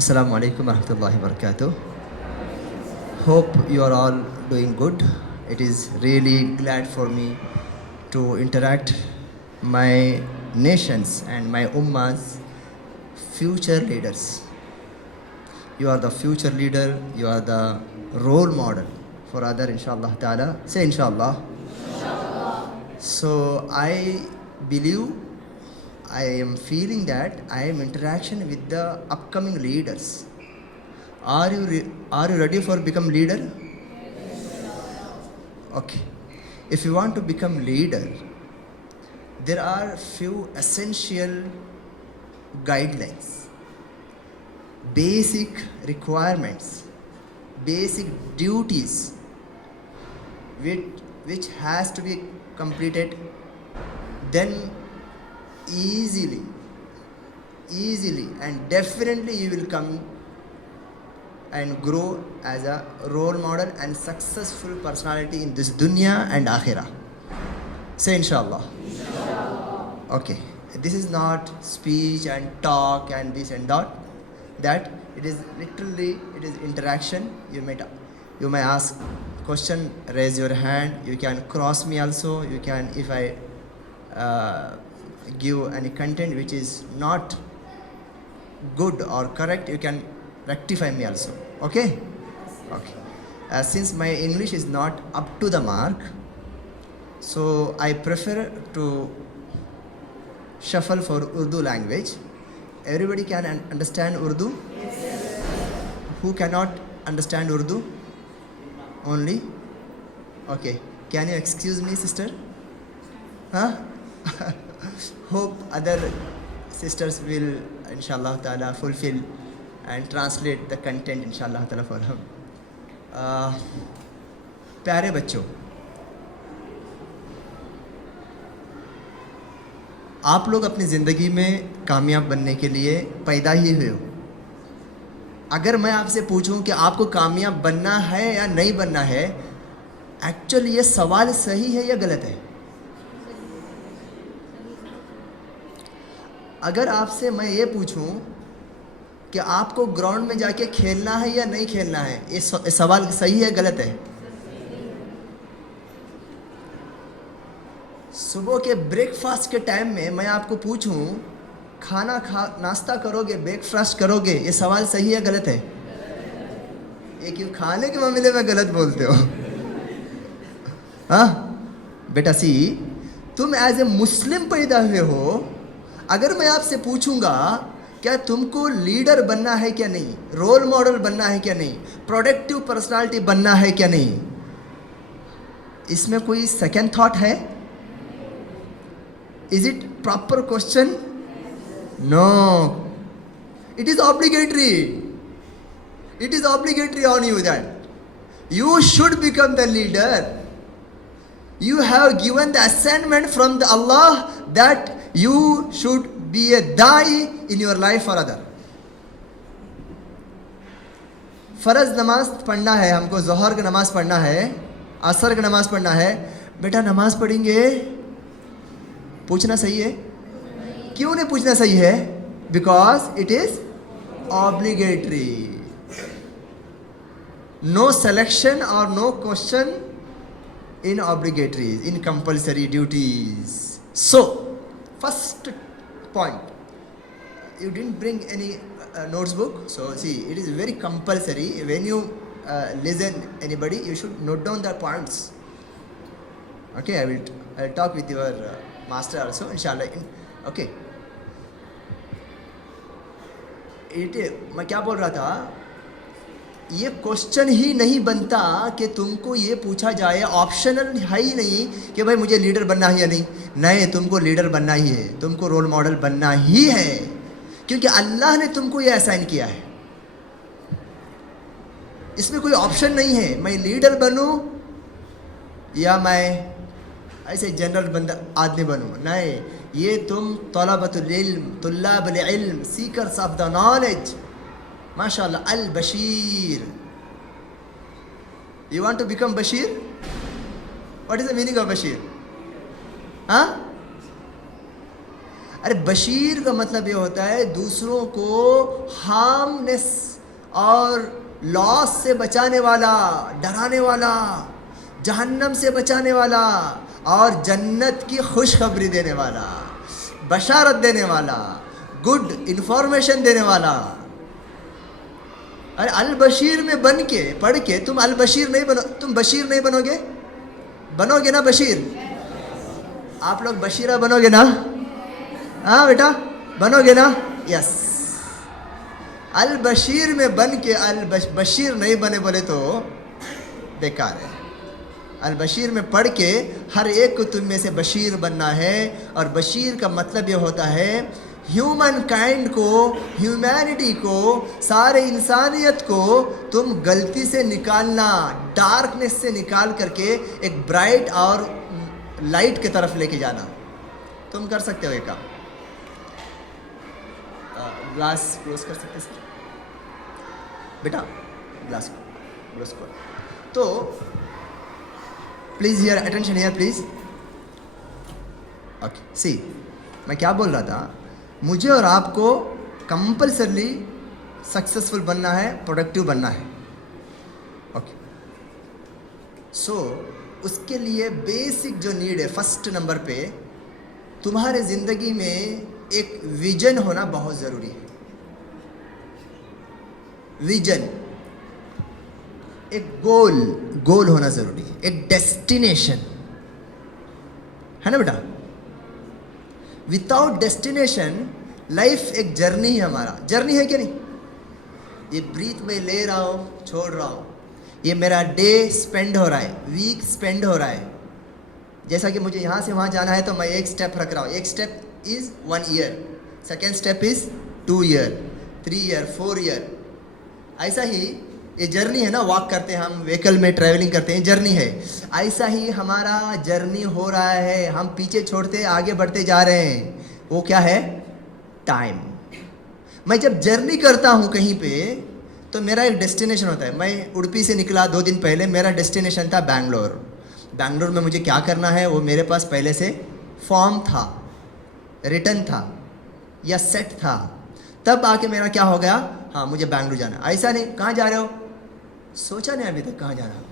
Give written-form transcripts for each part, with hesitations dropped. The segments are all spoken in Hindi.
Assalamu alaikum warahmatullahi wabarakatuh. Hope you are all doing good. It is really glad for me to interact my nations and my ummah's future leaders. You are the future leader, you are the role model for other, inshallah ta'ala. Say inshallah. So I believe, I am feeling that I am interaction with the upcoming leaders. Are you ready for become leader? Okay. If you want to become leader, there are few essential guidelines, basic requirements, basic duties which has to be completed. Then easily and definitely you will come and grow as a role model and successful personality in this dunya and akhirah. Say inshallah. Okay, this is not speech and talk and this and that. It is literally, it is interaction. You may ask question, raise your hand, you can cross me also, you can, if I give any content which is not good or correct, you can rectify me also. Okay? Since my English is not up to the mark, so I prefer to shuffle for Urdu language. Everybody can understand Urdu? Yes. Who cannot understand Urdu? Only? Okay. Can you excuse me, sister? Huh? Hope other sisters will, inshallah ta'ala, fulfill and translate the content, inshallah ta'ala, for him. प्यारे बच्चों, आप लोग अपनी ज़िंदगी में कामयाब बनने के लिए पैदा ही हुए हो. अगर मैं आपसे पूछूं कि आपको कामयाब बनना है या नहीं बनना है, एक्चुअली ये सवाल सही है या गलत है? अगर आपसे मैं ये पूछूं कि आपको ग्राउंड में जाके खेलना है या नहीं खेलना है, ये सवाल सही है गलत है? सुबह के ब्रेकफास्ट के टाइम में मैं आपको पूछूं नाश्ता करोगे, ब्रेकफास्ट करोगे, ये सवाल सही है गलत है? ये क्यों खाने के मामले में गलत बोलते हो? हाँ बेटा, सी तुम एज ए मुस्लिम पैदा हुए हो. अगर मैं आपसे पूछूंगा क्या तुमको लीडर बनना है क्या नहीं, रोल मॉडल बनना है क्या नहीं, प्रोडक्टिव पर्सनालिटी बनना है क्या नहीं, इसमें कोई सेकंड थॉट है? Is it proper question? No. It is obligatory. It is obligatory on you that you should become the leader. You have given the assignment from the Allah that you should be a da'i in your life for other. फ़र्ज़ नमाज पढ़ना है हमको, ज़ोहर की नमाज़ पढ़ना है, असर की नमाज़ पढ़ना है. बेटा नमाज़ पढ़ेंगे, पूछना सही है? क्यों नहीं पूछना सही है? Because it is obligatory. No selection और no question in obligatory, in compulsory duties. So first point, you didn't bring any notes book, so see, it is very compulsory. When you listen anybody, you should note down the points. Okay, I'll talk with your master also, inshallah. Okay, मैं क्या बोल रहा था, ये क्वेश्चन ही नहीं बनता कि तुमको ये पूछा जाए, ऑप्शनल है ही नहीं कि भाई मुझे लीडर बनना है या नहीं. नहीं, तुमको लीडर बनना ही है, तुमको रोल मॉडल बनना ही है, क्योंकि अल्लाह ने तुमको ये असाइन किया है. इसमें कोई ऑप्शन नहीं है मैं लीडर बनूं या मैं ऐसे जनरल बंदा आदमी बनूं. नहीं, ये तुम तलबतुल इल्म, तुल्लाबुल इल्म, सीकर्स ऑफ द नॉलेज, माशाअल्लाह, Al Bashir. You want to become Bashir? What is the meaning of Bashir? हाँ, अरे बशीर का मतलब ये होता है दूसरों को हार्मनेस और लॉस से बचाने वाला, डराने वाला, जहन्नम से बचाने वाला और जन्नत की खुशखबरी देने वाला, बशारत देने वाला, गुड इंफॉर्मेशन देने वाला। अरे अल बशीर में बन के पढ़ के तुम अल बशीर नहीं बनो, तुम बशीर नहीं बनोगे? बनोगे ना बशीर? आप लोग बशीरा बनोगे ना? हाँ बेटा बनोगे ना? यस। अल बशीर में बन के बशीर नहीं बने बोले तो बेकार है। अल बशीर में पढ़ के हर एक को तुम में से बशीर बनना है। और बशीर का मतलब ये होता है ह्यूमन काइंड को, ह्यूमैनिटी को, सारे इंसानियत को तुम गलती से निकालना, डार्कनेस से निकाल करके एक ब्राइट और लाइट की तरफ लेके जाना। तुम कर सकते हो ये काम। ग्लास क्लोज कर सकते सर बेटा, ग्लास क्लोज करो। तो please here attention here please. Okay see, मैं क्या बोल रहा था, मुझे और आपको कंपल्सरली सक्सेसफुल बनना है, प्रोडक्टिव बनना है। ओके सो उसके लिए बेसिक जो नीड है, फर्स्ट नंबर पे तुम्हारे ज़िंदगी में एक विजन होना बहुत ज़रूरी है। विजन, एक गोल होना ज़रूरी है, एक डेस्टिनेशन है ना बेटा। विदाउट डेस्टिनेशन लाइफ एक जर्नी है, हमारा जर्नी है क्या नहीं? ये ब्रीथ में ले रहा हूँ, छोड़ रहा हूँ, ये मेरा डे स्पेंड हो रहा है, वीक स्पेंड हो रहा है। जैसा कि मुझे यहाँ से वहाँ जाना है तो मैं एक स्टेप रख रहा हूँ। एक step is 1 year, second step is 2 year, 3 year, 4 year. ऐसा ही ये जर्नी है ना, वॉक करते हैं हम, व्हीकल में ट्रैवलिंग करते हैं, जर्नी है। ऐसा ही हमारा जर्नी हो रहा है, हम पीछे छोड़ते आगे बढ़ते जा रहे हैं। वो क्या है? टाइम। मैं जब जर्नी करता हूँ कहीं पे तो मेरा एक डेस्टिनेशन होता है। मैं उड़पी से निकला 2 दिन पहले, मेरा डेस्टिनेशन था बैंगलोर। बैंगलोर में मुझे क्या करना है वो मेरे पास पहले से फॉर्म था, रिटर्न था या सेट था। तब आके मेरा क्या हो गया, हाँ मुझे बैंगलोर जाना। ऐसा नहीं, कहाँ जा रहे हो? सोचा नहीं अभी तक कहाँ जाना।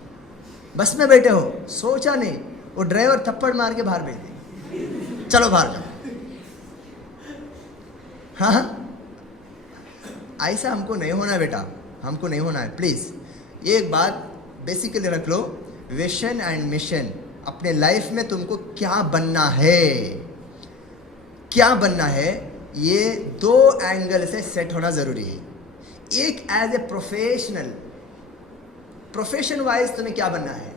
बस में बैठे हो, सोचा नहीं, वो ड्राइवर थप्पड़ मार के बाहर भेज दे, चलो बाहर जाओ। हाँ ऐसा हमको नहीं होना है बेटा, हमको नहीं होना है। प्लीज़ एक बात बेसिकली रख लो, विजन एंड मिशन। अपने लाइफ में तुमको क्या बनना है, क्या बनना है, ये 2 एंगल से सेट होना ज़रूरी है। एक as a professional, profession wise तुम्हें क्या बनना है,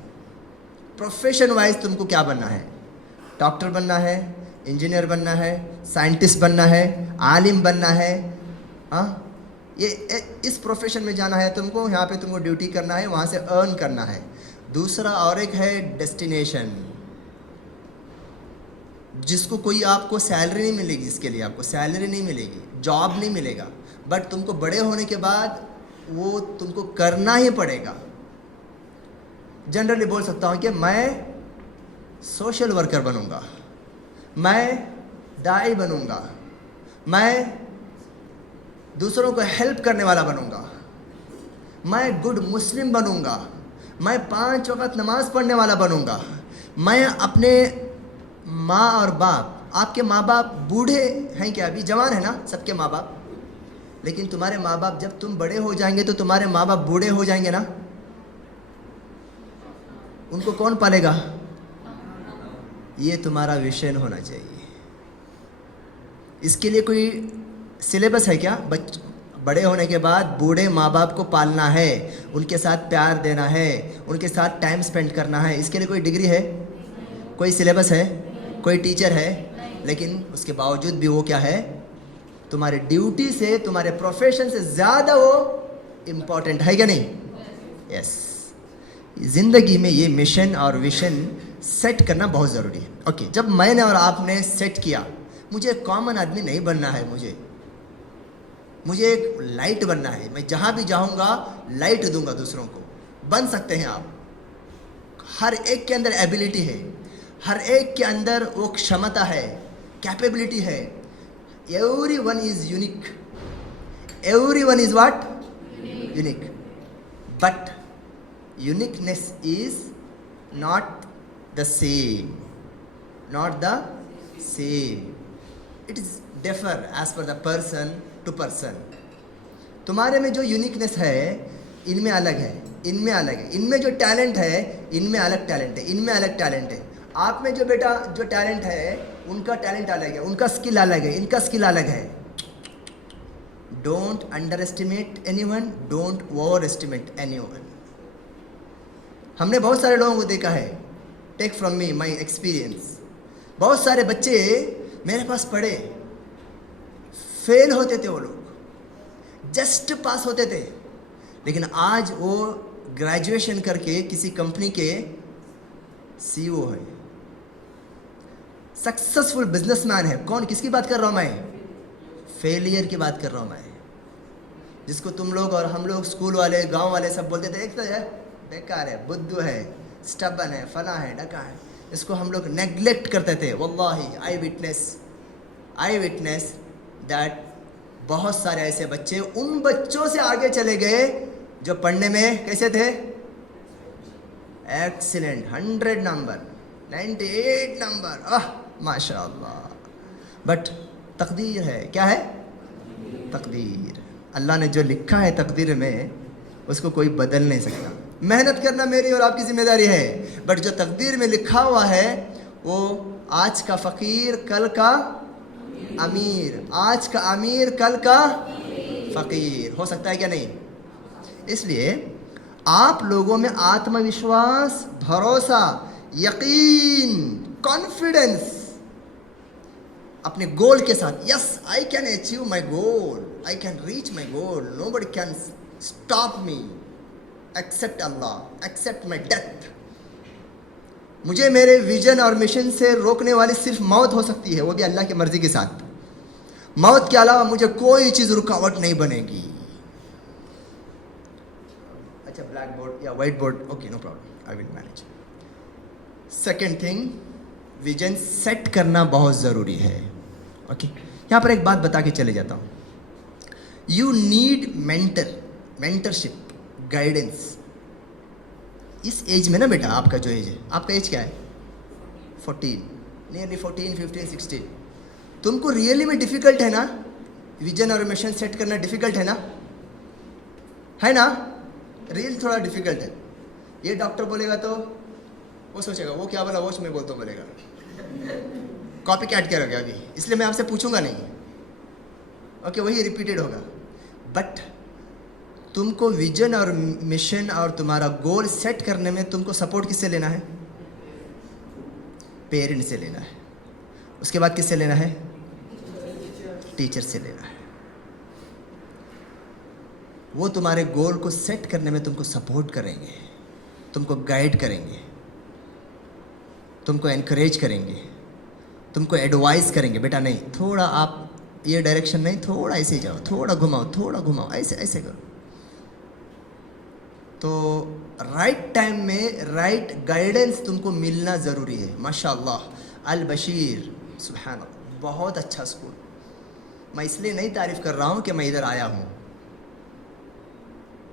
प्रोफेशन वाइज तुमको क्या बनना है? डॉक्टर बनना है, इंजीनियर बनना है, साइंटिस्ट बनना है, आलिम बनना है। हाँ ये इस प्रोफेशन में जाना है तुमको, यहाँ पे तुमको ड्यूटी करना है, वहाँ से अर्न करना है। दूसरा और एक है डेस्टिनेशन, जिसको कोई आपको सैलरी नहीं मिलेगी, जिसके लिए आपको सैलरी नहीं मिलेगी, जॉब नहीं मिलेगा, बट तुमको बड़े होने के बाद वो तुमको करना ही पड़ेगा। जनरली बोल सकता हूँ कि मैं सोशल वर्कर बनूंगा, मैं दाई बनूंगा, मैं दूसरों को हेल्प करने वाला बनूंगा, मैं गुड मुस्लिम बनूंगा, मैं 5 वक्त नमाज पढ़ने वाला बनूंगा। मैं अपने माँ और बाप, आपके माँ बाप बूढ़े हैं क्या? अभी जवान है ना सबके माँ बाप, लेकिन तुम्हारे माँ बाप जब तुम बड़े हो जाएंगे तो तुम्हारे माँ बाप बूढ़े हो जाएंगे ना, उनको कौन पालेगा? ये तुम्हारा विजन होना चाहिए। इसके लिए कोई सिलेबस है क्या? बड़े होने के बाद बूढ़े माँ बाप को पालना है, उनके साथ प्यार देना है, उनके साथ टाइम स्पेंड करना है। इसके लिए कोई डिग्री है, कोई सिलेबस है, कोई टीचर है? लेकिन उसके बावजूद भी वो क्या है, तुम्हारे ड्यूटी से, तुम्हारे प्रोफेशन से ज़्यादा वो इम्पॉर्टेंट है क्या नहीं? यस। ज़िंदगी में ये मिशन और विजन सेट करना बहुत ज़रूरी है। ओके, जब मैंने और आपने सेट किया, मुझे कॉमन आदमी नहीं बनना है, मुझे एक लाइट बनना है। मैं जहाँ भी जाऊँगा लाइट दूंगा दूसरों को। बन सकते हैं आप, हर एक के अंदर एबिलिटी है, हर एक के अंदर वो क्षमता है, कैपेबिलिटी है। Everyone is unique. Everyone is what? Unique. But uniqueness is not the same. Not the same. It is differ as per the person to person. तुम्हारे में जो यूनिकनेस है इनमें अलग है, इनमें अलग है, इनमें जो टैलेंट है इनमें अलग टैलेंट है, इनमें अलग टैलेंट है। आप में जो बेटा जो टैलेंट है उनका टैलेंट अलग है, उनका स्किल अलग है, इनका स्किल अलग है। Don't underestimate anyone, don't overestimate anyone. हमने बहुत सारे लोगों को देखा है, take from me my experience. बहुत सारे बच्चे मेरे पास पढ़े, फेल होते थे वो लोग, जस्ट पास होते थे, लेकिन आज वो ग्रेजुएशन करके किसी कंपनी के सीईओ है, सक्सेसफुल बिजनेसमैन है। कौन, किसकी बात कर रहा हूँ मैं? फेलियर की बात कर रहा हूँ मैं, जिसको तुम लोग और हम लोग स्कूल वाले गांव वाले सब बोलते थे एक तो है बेकार है, बुद्धू है, स्टबन है, फला है, डका है। इसको हम लोग नेग्लेक्ट करते थे। वल्लाही आई विटनेस दैट बहुत सारे ऐसे बच्चे उन बच्चों से आगे चले गए जो पढ़ने में कैसे थे? एक्सीलेंट, 100 नंबर, 98 नंबर, माशाअल्लाह। बट तकदीर है, क्या है? तकदीर। अल्लाह ने जो लिखा है तकदीर में उसको कोई बदल नहीं सकता। मेहनत करना मेरी और आपकी जिम्मेदारी है, बट जो तकदीर में लिखा हुआ है वो आज का फ़कीर कल का अमीर, आज का अमीर कल का फ़कीर हो सकता है क्या? नहीं। इसलिए आप लोगों में आत्मविश्वास, भरोसा, यकीन, कॉन्फिडेंस अपने गोल के साथ, yes I can achieve my goal, I can reach my goal, nobody can stop me except Allah, except my death. मुझे मेरे विजन और मिशन से रोकने वाली सिर्फ मौत हो सकती है, वो भी अल्लाह की मर्जी के साथ। मौत के अलावा मुझे कोई चीज़ रुकावट नहीं बनेगी। अच्छा, ब्लैक बोर्ड या white board, okay, no problem, I will manage. Second thing, vision set करना बहुत ज़रूरी है। ओके, यहाँ पर एक बात बता के चले जाता हूँ। You need mentorship, guidance. इस एज में ना बेटा, आपका जो एज है, आपका एज क्या है? 14, नियरली 14, 15, 16। तुमको रियली में डिफ़िकल्ट है ना विजन और मिशन सेट करना? डिफ़िकल्ट है ना? है ना? रियल थोड़ा डिफ़िकल्ट है। ये डॉक्टर बोलेगा तो वो सोचेगा वो क्या बोला, वो मैं बोलता हूँ बोलेगा, कॉपी कैट करोगे अभी, इसलिए मैं आपसे पूछूंगा नहीं। ओके, वही रिपीटेड होगा। बट तुमको विजन और मिशन और तुम्हारा गोल सेट करने में तुमको सपोर्ट किससे लेना है? पेरेंट्स से लेना है। उसके बाद किससे लेना है? टीचर से लेना है। वो तुम्हारे गोल को सेट करने में तुमको सपोर्ट करेंगे, तुमको गाइड करेंगे, तुमको एनकरेज करेंगे, तुमको एडवाइस करेंगे। बेटा नहीं, थोड़ा आप ये डायरेक्शन नहीं, थोड़ा ऐसे जाओ, थोड़ा घुमाओ, थोड़ा घुमाओ, ऐसे ऐसे करो। तो राइट टाइम में राइट गाइडेंस तुमको मिलना ज़रूरी है। माशाअल्लाह, अल बशीर, सुभान अल्लाह, बहुत अच्छा स्कूल। मैं इसलिए नहीं तारीफ़ कर रहा हूँ कि मैं इधर आया हूँ।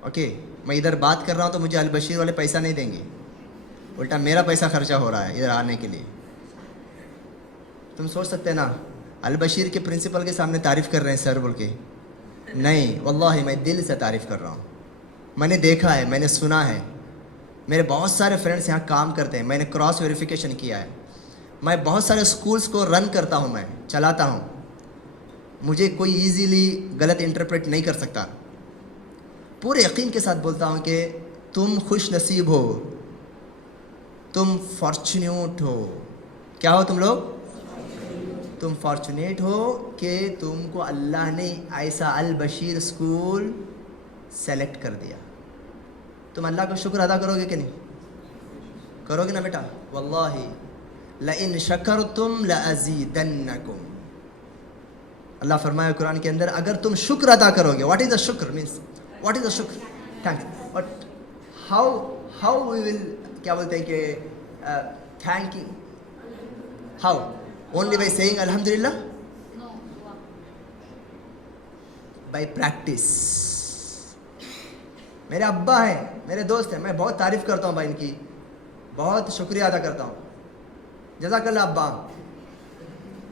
ओके, मैं इधर बात कर रहा हूँ तो मुझे अल बशीर वाले पैसा नहीं देंगे, उल्टा मेरा पैसा खर्चा हो रहा है इधर आने के लिए। तुम सोच सकते हैं ना, अल बशीर के प्रिंसिपल के सामने तारीफ़ कर रहे हैं सर बोल के? नहीं, वल्लाही मैं दिल से तारीफ़ कर रहा हूँ। मैंने देखा है, मैंने सुना है, मेरे बहुत सारे फ्रेंड्स यहाँ काम करते हैं, मैंने क्रॉस वेरिफिकेशन किया है। मैं बहुत सारे स्कूल्स को रन करता हूँ, मैं चलाता हूँ। मुझे कोई इजीली गलत इंटरप्रेट नहीं कर सकता। पूरे यकीन के साथ बोलता हूँ कि तुम खुश नसीब हो, तुम फॉर्चुनेट हो। क्या हो तुम लोग? तुम फॉर्चुनेट हो कि तुमको अल्लाह ने ऐसा अल बशीर स्कूल सेलेक्ट कर दिया। तुम अल्लाह का शुक्र अदा करोगे कि नहीं? करोगे ना बेटा? वल्लाही लइन शकरतुम लअज़ीदन्नकुम। अल्लाह फरमाया कुरान के अंदर, अगर तुम शुक्र अदा करोगे। व्हाट इज़ द शुक्र मीन्स? व्हाट इज़ द शुक्र? Thanks. But how we will, क्या बोलते हैं कि thanking, how? Only by saying अल्हम्दुलिल्लाह? By practice. मेरे अब्बा हैं, मेरे दोस्त हैं, मैं बहुत तारीफ़ करता हूँ भाई इनकी, बहुत शुक्रिया अदा करता हूँ। जज़ाकल्लाह अब्बा।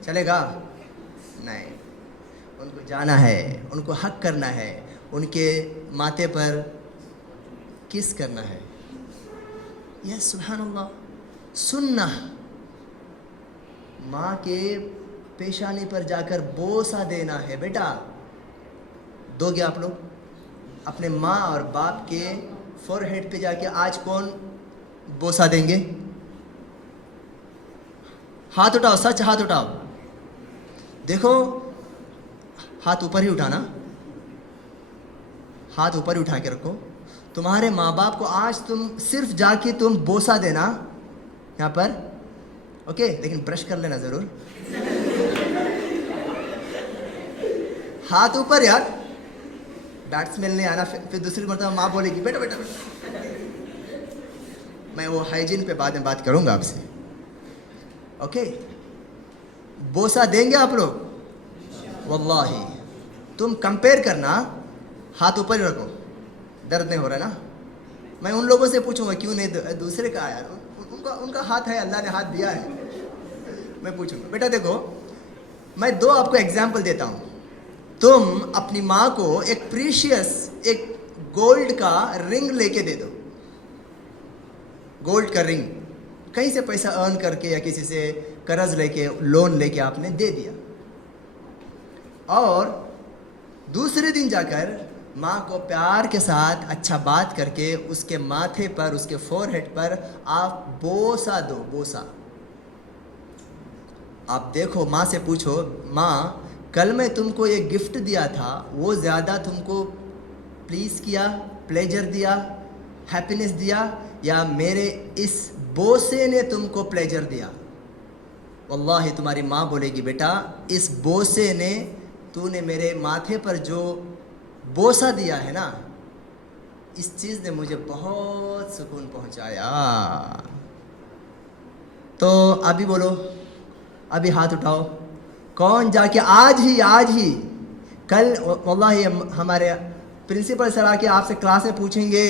चलेगा? नहीं, उनको जाना है, उनको हक करना है, उनके माथे पर किस करना है। यस सुभान अल्लाह। सुन्ना, माँ के पेशानी पर जाकर बोसा देना है। बेटा दोगे आप लोग अपने माँ और बाप के फोरहेड पे जाके? आज कौन बोसा देंगे? हाथ उठाओ, सच हाथ उठाओ। देखो, हाथ ऊपर ही उठाना, हाथ ऊपर ही उठा के रखो। तुम्हारे माँ बाप को आज तुम सिर्फ जाके तुम बोसा देना यहाँ पर, ओके? लेकिन ब्रश कर लेना ज़रूर। हाथ ऊपर यार, बैट स्मेल नहीं आना, फिर दूसरी मरतबा माँ बोलेगी बेटा बेटा बेटा। मैं वो हाइजीन पे बाद में बात करूँगा आपसे, ओके? बोसा देंगे आप लोग? वल्लाही। तुम कंपेयर करना, हाथ ऊपर ही रखो, दर्द नहीं हो रहा ना? मैं उन लोगों से पूछूंगा क्यों नहीं, दूसरे का यार, उनका हाथ है, अल्लाह ने हाथ दिया है। मैं पूछूंगा बेटा देखो, मैं दो आपको एग्जाम्पल देता हूँ। तुम अपनी माँ को एक प्रीशियस, एक गोल्ड का रिंग लेके दे दो, गोल्ड का रिंग, कहीं से पैसा अर्न करके या किसी से कर्ज लेके, लोन लेके आपने दे दिया, और दूसरे दिन जाकर माँ को प्यार के साथ अच्छा बात करके उसके माथे पर, उसके फोरहेड पर आप बोसा दो, बोसा। आप देखो, माँ से पूछो, माँ कल मैं तुमको ये गिफ्ट दिया था, वो ज़्यादा तुमको प्लीज़ किया, प्लेजर दिया, हैप्पीनेस दिया, या मेरे इस बोसे ने तुमको प्लेजर दिया? वल्लाही तुम्हारी माँ बोलेगी बेटा इस बोसे ने, तूने मेरे माथे पर जो बोसा दिया है ना, इस चीज़ ने मुझे बहुत सुकून पहुंचाया। तो अभी बोलो, अभी हाथ उठाओ, कौन जाके आज ही कल, वल्लाही हमारे प्रिंसिपल सर आके आपसे क्लास में पूछेंगे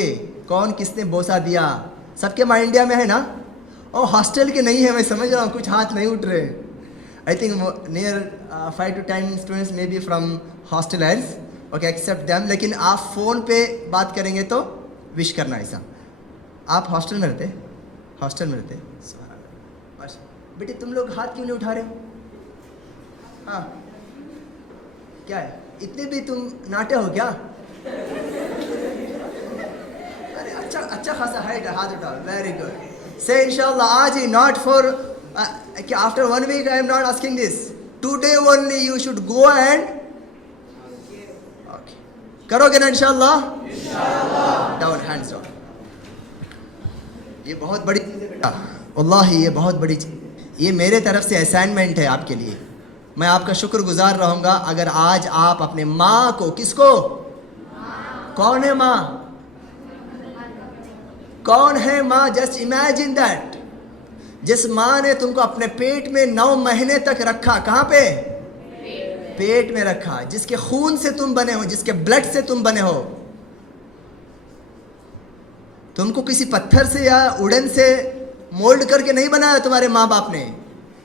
कौन किसने बोसा दिया। सबके माँ इंडिया में है ना, और हॉस्टल के नहीं है, मैं समझ रहा हूँ, कुछ हाथ नहीं उठ रहे। I think near 5 to 10 students may be from hostellers, okay, except them. लेकिन आप फ़ोन पे बात करेंगे तो विश करना ऐसा। आप हॉस्टल में रहते? हॉस्टल में रहते? बेटे तुम लोग हाथ क्यों नहीं उठा रहे हो? हाँ, क्या है, इतने भी तुम नाटे हो क्या? अरे अच्छा खासा हाइट है, हाथ उठाओ, वेरी गुड। से इंशाल्लाह आज ही, not for after 1 week I am not asking this, today only you should go and करोगे ना इंशाल्लाह? Down, hands down. ये बहुत बड़ी चीज़ है बेटा, वल्लाही ये बहुत बड़ी चीज़, ये मेरे तरफ से असाइनमेंट है आपके लिए। मैं आपका शुक्रगुजार रहूँगा अगर आज आप अपने माँ को, किसको, कौन है माँ, कौन है माँ? जस्ट इमेजिन दैट, जिस माँ ने तुमको अपने पेट में 9 महीने तक रखा, कहाँ पे? पेट में रखा, जिसके खून से तुम बने हो, जिसके ब्लड से तुम बने हो। तुमको किसी पत्थर से या वुडन से मोल्ड करके नहीं बनाया तुम्हारे माँ बाप ने,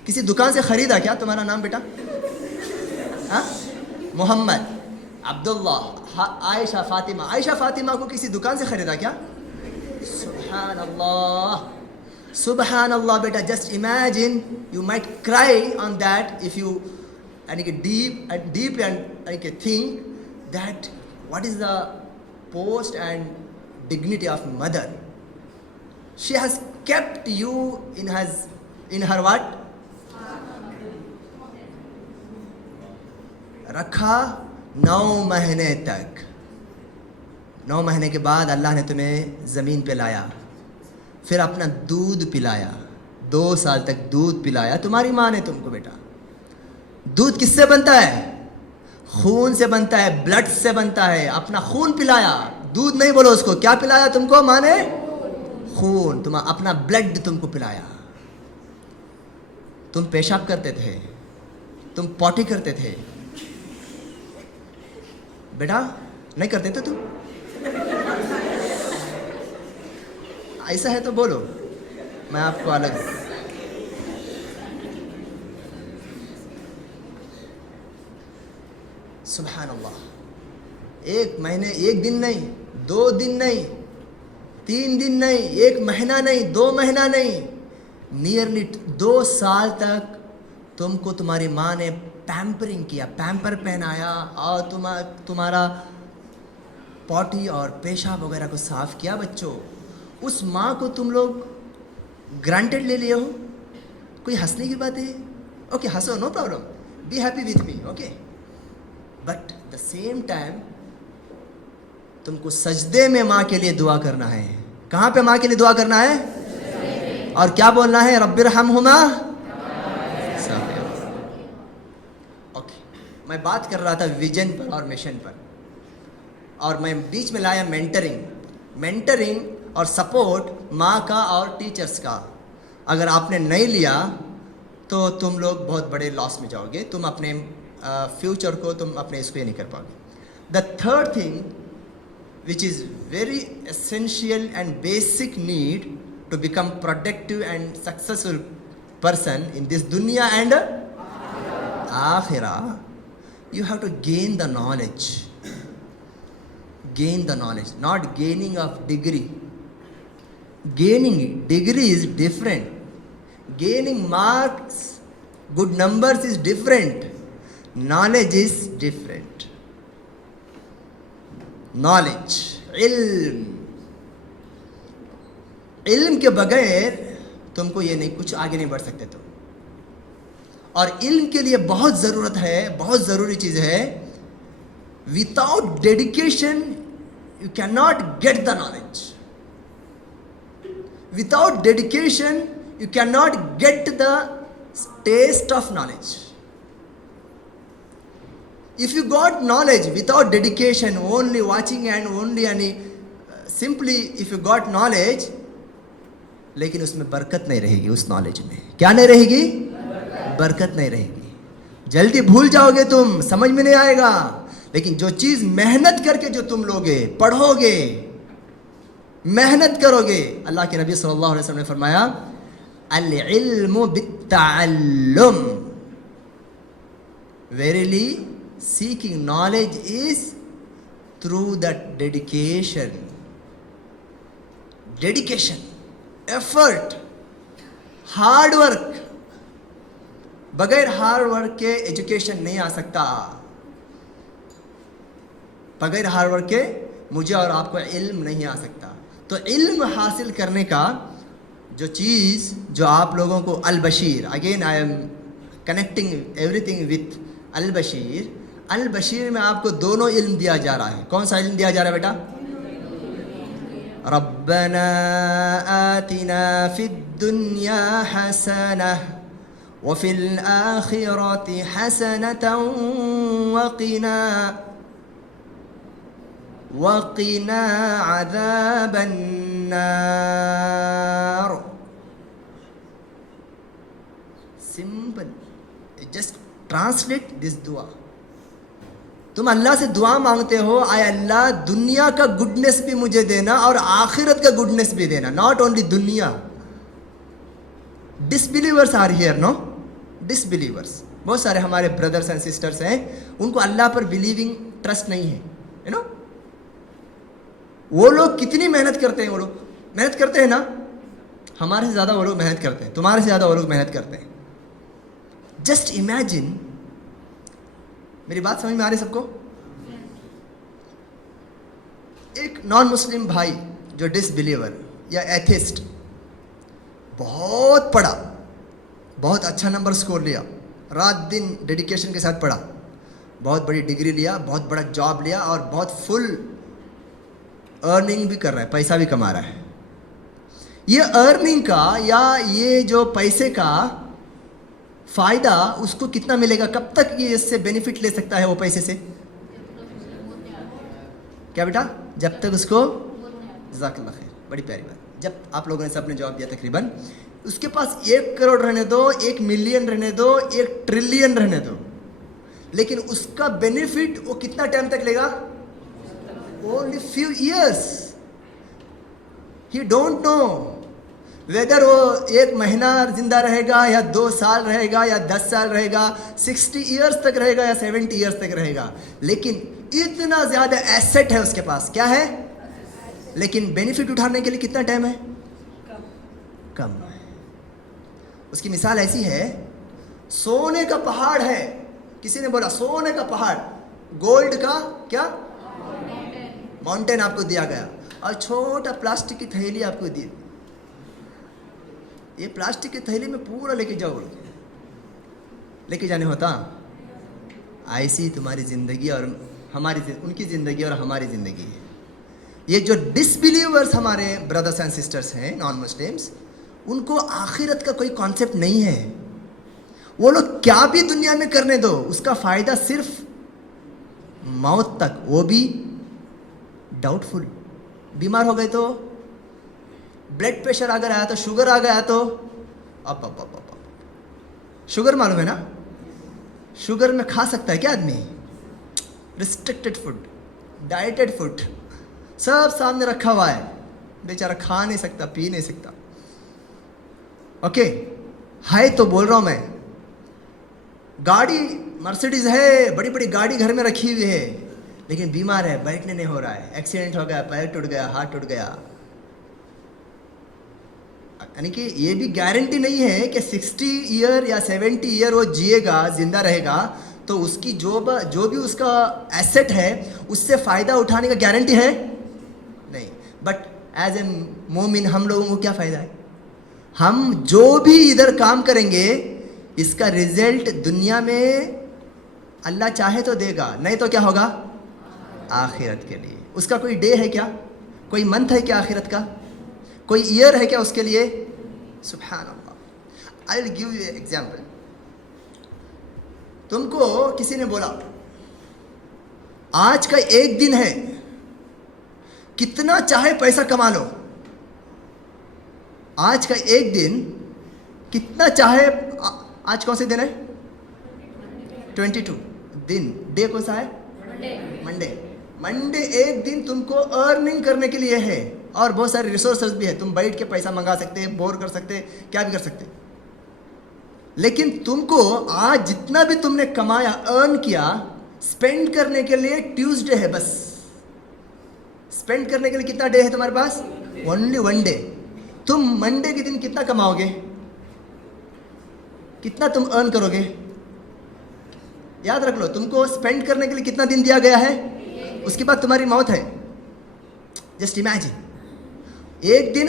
किसी दुकान से खरीदा क्या? तुम्हारा नाम बेटा? हाँ, मोहम्मद, अब्दुल्ला, आयशा, फातिमा। आयशा फातिमा को किसी दुकान से खरीदा क्या? सुभान अल्लाह, सुभान अल्लाह। बेटा just imagine, you might cry on that if you deep and think that what is the post and dignity of mother. She has kept you in her what? रखा 9 महीने तक। 9 महीने के बाद अल्लाह ने तुम्हें ज़मीन पे लाया, फिर अपना दूध पिलाया, 2 साल तक दूध पिलाया तुम्हारी माँ ने तुमको। बेटा दूध किससे बनता है? खून से बनता है, ब्लड से बनता है। अपना खून पिलाया, दूध नहीं बोलो उसको, क्या पिलाया तुमको माँ ने? खून। तुम अपना ब्लड तुमको पिलाया। तुम पेशाब करते थे, तुम पॉटी करते थे, बेटा नहीं करते तो तू ऐसा है तो बोलो, मैं आपको अलग। सुभान अल्लाह, एक महीने, एक दिन नहीं, 2 दिन नहीं, 3 दिन नहीं, 1 महीना नहीं, 2 महीना नहीं, नियरली 2 साल तक तुमको तुम्हारी माँ ने पैम्परिंग किया, पैम्पर पहनाया और तुम्हारा पॉटी और पेशाब वगैरह को साफ किया। बच्चों, उस माँ को तुम लोग ग्रांटेड ले लिए हो। कोई हंसने की बात है? ओके, हंसो, no problem, be happy with me, okay. But the same time तुमको सजदे में माँ के लिए दुआ करना है। कहाँ पे माँ के लिए दुआ करना है? और क्या बोलना है? रब्बिरहमहुमा। ओके, मैं बात कर रहा था विजन पर और मिशन पर, और मैं बीच में लाया मेंटरिंग और सपोर्ट माँ का और टीचर्स का। अगर आपने नहीं लिया तो तुम लोग बहुत बड़े लॉस में जाओगे, तुम अपने फ्यूचर को तुम अपने इसको ये नहीं कर पाओगे। The third thing which is very essential and basic need to become productive and successful person in this dunya and akhirah, you have to gain the knowledge, not gaining of degree. Gaining degree is different, gaining marks, good numbers is different, knowledge is different. Knowledge, इल्म के बगैर तुमको ये नहीं, कुछ आगे नहीं बढ़ सकते तुम। और इल्म के लिए बहुत ज़रूरत है, बहुत ज़रूरी चीज़ है। Without dedication you can not get the knowledge, without dedication you can not get the taste of knowledge. If you got knowledge without dedication, only watching and only simply if you got knowledge, लेकिन उसमें बरकत नहीं रहेगी। उस नॉलेज में क्या नहीं रहेगी? बरकत नहीं रहेगी। जल्दी भूल जाओगे तुम, समझ में नहीं आएगा। लेकिन जो चीज़ मेहनत करके जो तुम लोगे, पढ़ोगे, मेहनत करोगे, अल्लाह के नबी सल्लल्लाहु अलैहि वसल्लम ने फरमाया अल इल्मु बित्तअल्लुम, verily seeking knowledge is through that dedication, effort, hard work. बगैर हार्ड वर्क के एजुकेशन नहीं आ सकता। बगैर हार्ड वर्क के मुझे और आपको इल्म नहीं आ सकता। तो इल्म हासिल करने का जो चीज़ जो आप लोगों को Al Bashir, again I am connecting everything with Al Bashir. Al Bashir में आपको दोनों इल्म दिया जा रहा है। कौन सा इल्म दिया जा रहा है बेटा? रब्बना आतिना फिद दुनिया हसनह व फिल आखिरति हसनतन वक़िना अज़ाबन नार। सिंपल, जस्ट ट्रांसलेट दिस दुआ। तुम अल्लाह से दुआ मांगते हो, आय अल्लाह दुनिया का गुडनेस भी मुझे देना और आखिरत का गुडनेस भी देना, नॉट ओनली दुनिया। Disbelievers are here, no disbelievers, बहुत सारे हमारे ब्रदर्स एंड सिस्टर्स हैं, उनको अल्लाह पर बिलीविंग ट्रस्ट नहीं है, यू नो। वो लोग कितनी मेहनत करते हैं, वो लोग मेहनत करते हैं ना, हमारे से ज़्यादा वो लोग मेहनत करते हैं, तुम्हारे से ज़्यादा वो लोग मेहनत करते हैं। जस्ट इमेजिन, मेरी बात समझ में आ रही सबको? एक नॉन मुस्लिम भाई जो डिसबिलीवर या एथिस्ट, बहुत पढ़ा, बहुत अच्छा नंबर स्कोर लिया, रात दिन डेडिकेशन के साथ पढ़ा, बहुत बड़ी डिग्री लिया, बहुत बड़ा जॉब लिया और बहुत फुल अर्निंग भी कर रहा है, पैसा भी कमा रहा है। ये अर्निंग का या ये जो पैसे का फ़ायदा उसको कितना मिलेगा, कब तक ये इससे बेनिफिट ले सकता है वो पैसे से? क्या बेटा? जब तक उसको, जज़ाकल्लाह खैर, बड़ी प्यारी बात, जब आप लोगों ने सबने जवाब दिया तकरीबन, उसके पास 1 करोड़ रहने दो, 1 मिलियन रहने दो, 1 ट्रिलियन रहने दो, लेकिन उसका बेनिफिट वो कितना टाइम तक लेगा? Only few years. He don't know whether वो 1 महीना जिंदा रहेगा या 2 साल रहेगा या 10 साल रहेगा, 60 ईयर्स तक रहेगा या 70 ईयर्स तक रहेगा. लेकिन इतना ज्यादा एसेट है उसके पास. क्या है? लेकिन बेनिफिट उठाने के लिए कितना टाइम है? कम. उसकी मिसाल ऐसी है, सोने का पहाड़ है. किसी ने बोला सोने का पहाड़, गोल्ड का क्या माउंटेन आपको दिया गया, और छोटा प्लास्टिक की थैली आपको दी. ये प्लास्टिक की थैली में पूरा लेके जाओ, लेके जाने होता. ऐसी तुम्हारी जिंदगी और हमारी, उनकी जिंदगी और हमारी जिंदगी है. ये जो डिसबिलीवर्स हमारे ब्रदर्स एंड सिस्टर्स हैं, नॉन मुस्लिम्स, उनको आखिरत का कोई कॉन्सेप्ट नहीं है. वो लोग क्या भी दुनिया में करने दो, उसका फायदा सिर्फ मौत तक, वो भी डाउटफुल. बीमार हो गए तो, ब्लड प्रेशर अगर आया तो, शुगर आ गया तो, अब शुगर मालूम है ना? शुगर में खा सकता है क्या आदमी? रिस्ट्रिक्टेड फूड, डाइटेड फूड सब सामने रखा हुआ है, बेचारा खा नहीं सकता, पी नहीं सकता. ओके है तो बोल रहा हूं मैं. गाड़ी मर्सिडीज है, बड़ी बड़ी गाड़ी घर में रखी हुई है, लेकिन बीमार है, बैठने नहीं हो रहा है, एक्सीडेंट हो गया, पैर टूट गया, हाथ टूट गया. यानी कि ये भी गारंटी नहीं है कि 60 ईयर या 70 ईयर वो जिएगा, जिंदा रहेगा, तो उसकी जो भी उसका एसेट है उससे फ़ायदा उठाने का गारंटी है नहीं. बट एज ए मोमिन हम लोगों को क्या फ़ायदा है? हम जो भी इधर काम करेंगे इसका रिजल्ट दुनिया में अल्लाह चाहे तो देगा, नहीं तो क्या होगा? आखिरत के लिए. उसका कोई डे है क्या? कोई मंथ है क्या आखिरत का? कोई ईयर है क्या उसके लिए? सुभान अल्लाह. I will give you example. तुमको किसी ने बोला आज का एक दिन है, कितना चाहे पैसा कमा लो. आज का एक दिन कितना चाहे, आज कौन से दिन है? 22 दिन. डे कौन सा है? मंडे. मंडे एक दिन तुमको अर्निंग करने के लिए है, और बहुत सारे रिसोर्सेज भी है. तुम बैठ के पैसा मंगा सकते हैं, बोर कर सकते हैं, क्या भी कर सकते हैं. लेकिन तुमको आज जितना भी तुमने कमाया, अर्न किया, स्पेंड करने के लिए ट्यूसडे है बस. स्पेंड करने के लिए कितना डे है तुम्हारे पास? Only 1 day. तुम मंडे के दिन कितना कमाओगे? कितना तुम अर्न करोगे? याद रख लो, तुमको स्पेंड करने के लिए कितना दिन दिया गया है? उसके बाद तुम्हारी मौत है. जस्ट इमेजिन, एक दिन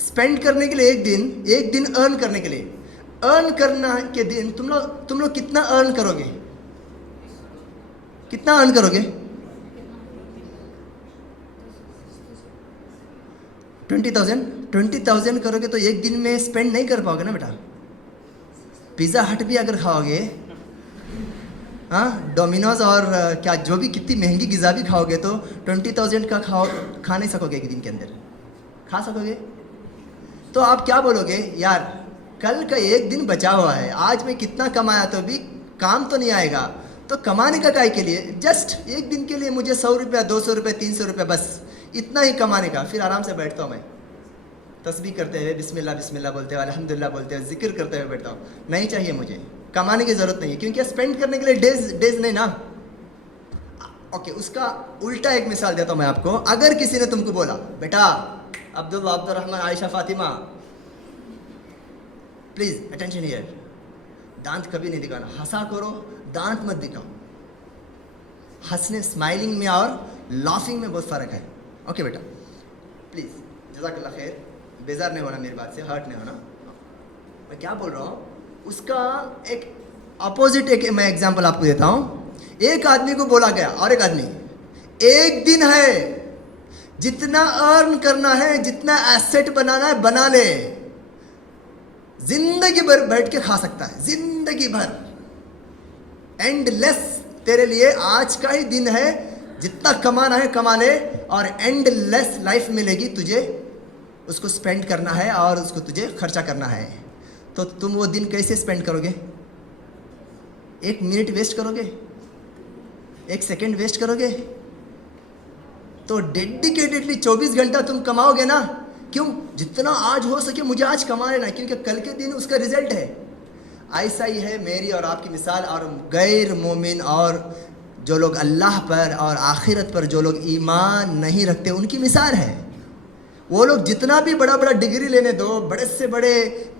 स्पेंड करने के लिए, एक दिन अर्न करने के लिए, अर्न करना के दिन तुम लोग कितना अर्न करोगे? कितना अर्न करोगे? 20,000 करोगे तो एक दिन में स्पेंड नहीं कर पाओगे ना बेटा. पिज़्ज़ा हट भी अगर खाओगे, हाँ, डोमिनोज और क्या जो भी कितनी महंगी गिज़ा भी खाओगे तो 20,000 का खा नहीं सकोगे एक दिन के अंदर. खा सकोगे? तो आप क्या बोलोगे, यार कल का एक दिन बचा हुआ है, आज मैं कितना कमाया तो भी काम तो नहीं आएगा, तो कमाने का काय के लिए? जस्ट एक दिन के लिए मुझे 100 रुपया, 200 रुपया, 300 रुपया, बस इतना ही कमाने का. फिर आराम से बैठता हूँ मैं, तस्बीह करते हुए, बिस्मिल्लाह बिस्मिल्लाह बोलते हुए, अल्हम्दुलिल्लाह बोलते हुए, जिक्र करते हुए बैठता हूँ. नहीं चाहिए मुझे, कमाने की ज़रूरत नहीं है, क्योंकि स्पेंड करने के लिए डेज नहीं ना. ओके, उसका उल्टा एक मिसाल देता हूँ मैं आपको. अगर किसी ने तुमको बोला, बेटा Abdul Rahman, Ayesha, Fatima, please attention here, दांत कभी नहीं दिखाना, हंसा करो, दांत मत दिखाओ. हंसने, स्माइलिंग में और लाफिंग में बहुत फ़र्क है. ओके बेटा, प्लीज़, जज़ाकल्लाह खैर, बेजार नहीं होना मेरी बात से, हर्ट नहीं होना. मैं क्या बोल रहा हूँ, उसका एक अपोजिट एक मैं एग्जांपल आपको देता हूँ. एक आदमी को बोला गया, और एक आदमी, एक दिन है, जितना अर्न करना है, जितना एसेट बनाना है बना ले, जिंदगी भर बैठ के खा सकता है, जिंदगी भर, एंडलेस. तेरे लिए आज का ही दिन है, जितना कमाना है कमा ले, और एंडलेस लाइफ मिलेगी तुझे, उसको स्पेंड करना है और उसको तुझे खर्चा करना है. तो तुम वो दिन कैसे स्पेंड करोगे? 1 मिनट वेस्ट करोगे? 1 सेकेंड वेस्ट करोगे? तो डेडिकेटेडली 24 घंटा तुम कमाओगे ना। क्यों? जितना आज हो सके मुझे आज कमा लेना, क्योंकि कल के दिन उसका रिजल्ट है। ऐसा ही है मेरी और आपकी मिसाल, और गैर मोमिन और जो लोग अल्लाह पर और आखिरत पर जो लोग ईमान नहीं रखते उनकी मिसाल है। वो लोग जितना भी बड़ा बड़ा डिग्री लेने दो, बड़े से बड़े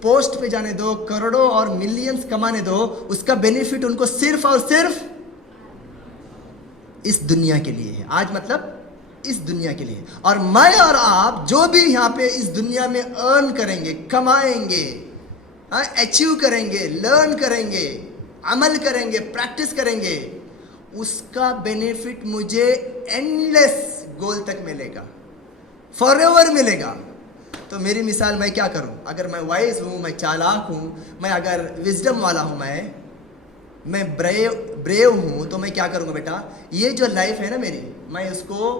पोस्ट पे जाने दो, करोड़ों और मिलियंस कमाने दो, उसका बेनिफिट उनको सिर्फ और सिर्फ इस दुनिया के लिए है। आज मतलब इस दुनिया के लिए। और मैं और आप जो भी यहाँ पे इस दुनिया में अर्न करेंगे, कमाएंगे, अचीव करेंगे, लर्न करेंगे, अमल करेंगे, प्रैक्टिस करेंगे, उसका बेनिफिट मुझे एंडलेस गोल तक मिलेगा, फॉरएवर मिलेगा। तो मेरी मिसाल, मैं क्या करूं? अगर मैं वाइज हूं, मैं चालाक हूं, मैं अगर विजडम वाला हूं, मैं ब्रेव हूं, तो मैं क्या करूंगा बेटा? ये जो लाइफ है ना मेरी, मैं उसको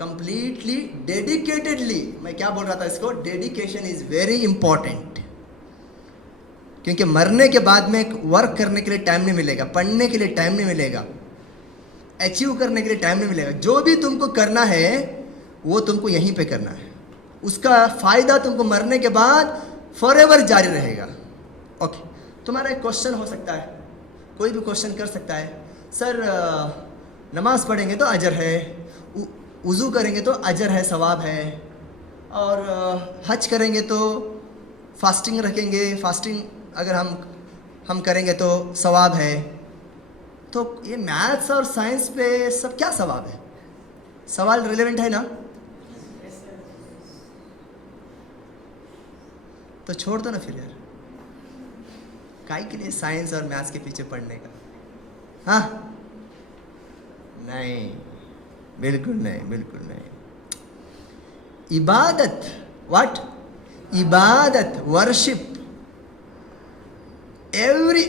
कंप्लीटली डेडिकेटेडली, मैं क्या बोल रहा था इसको, डेडिकेशन इज वेरी इंपॉर्टेंट। क्योंकि मरने के बाद में वर्क करने के लिए टाइम नहीं मिलेगा, पढ़ने के लिए टाइम नहीं मिलेगा, अचीव करने के लिए टाइम नहीं मिलेगा। जो भी तुमको करना है वो तुमको यहीं पे करना है, उसका फ़ायदा तुमको मरने के बाद फॉरएवर जारी रहेगा। ओके, तुम्हारा एक क्वेश्चन हो सकता है, कोई भी क्वेश्चन कर सकता है, सर नमाज पढ़ेंगे तो अजर है, वज़ू करेंगे तो अजर है, सवाब है, और हज करेंगे तो फास्टिंग रखेंगे, फास्टिंग अगर हम करेंगे तो सवाब है। तो ये मैथ्स और साइंस पे सब क्या सवाब है? सवाल रिलेवेंट है ना? तो छोड़ दो ना फिर यार, काहे के लिए साइंस और मैथ्स के पीछे पढ़ने का? हाँ, नहीं, बिल्कुल नहीं, बिल्कुल नहीं। इबादत, व्हाट? इबादत, वर्शिप, एवरी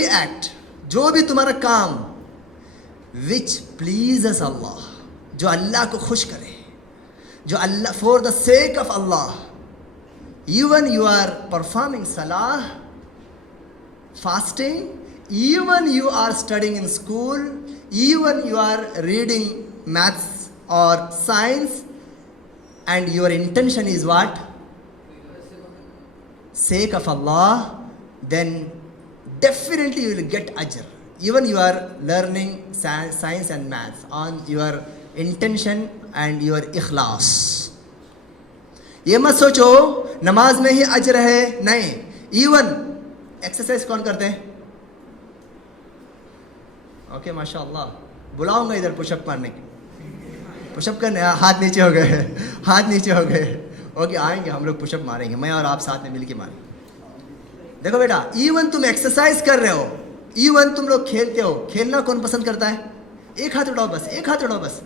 एक्ट, जो भी तुम्हारा काम विच प्लीजेस अल्लाह, जो अल्लाह को खुश करे, जो अल्लाह, फॉर द सेक ऑफ अल्लाह, इवन यू आर परफॉर्मिंग सलाह, fasting, even you are studying in school, even you are reading maths or science, and your intention is what? Sake of Allah, then definitely you will get ajr. Even you are learning science and maths on your intention and your ikhlas. ये मत सोचो नमाज में ही अजर है, नहीं। इवन एक्सरसाइज कौन करते हैं? ओके, माशाअल्लाह, बुलाऊंगा इधर पुशअप मारने की, पुशअप करने। हाथ नीचे हो गए, हाथ नीचे हो गए। ओके, आएंगे हम लोग, पुशअप मारेंगे, मैं और आप साथ में मिलके मारेंगे। देखो बेटा, इवन तुम एक्सरसाइज कर रहे हो, इवन तुम लोग खेलते हो, खेलना कौन पसंद करता है? एक हाथ उठाओ बस, एक हाथ उठाओ बस।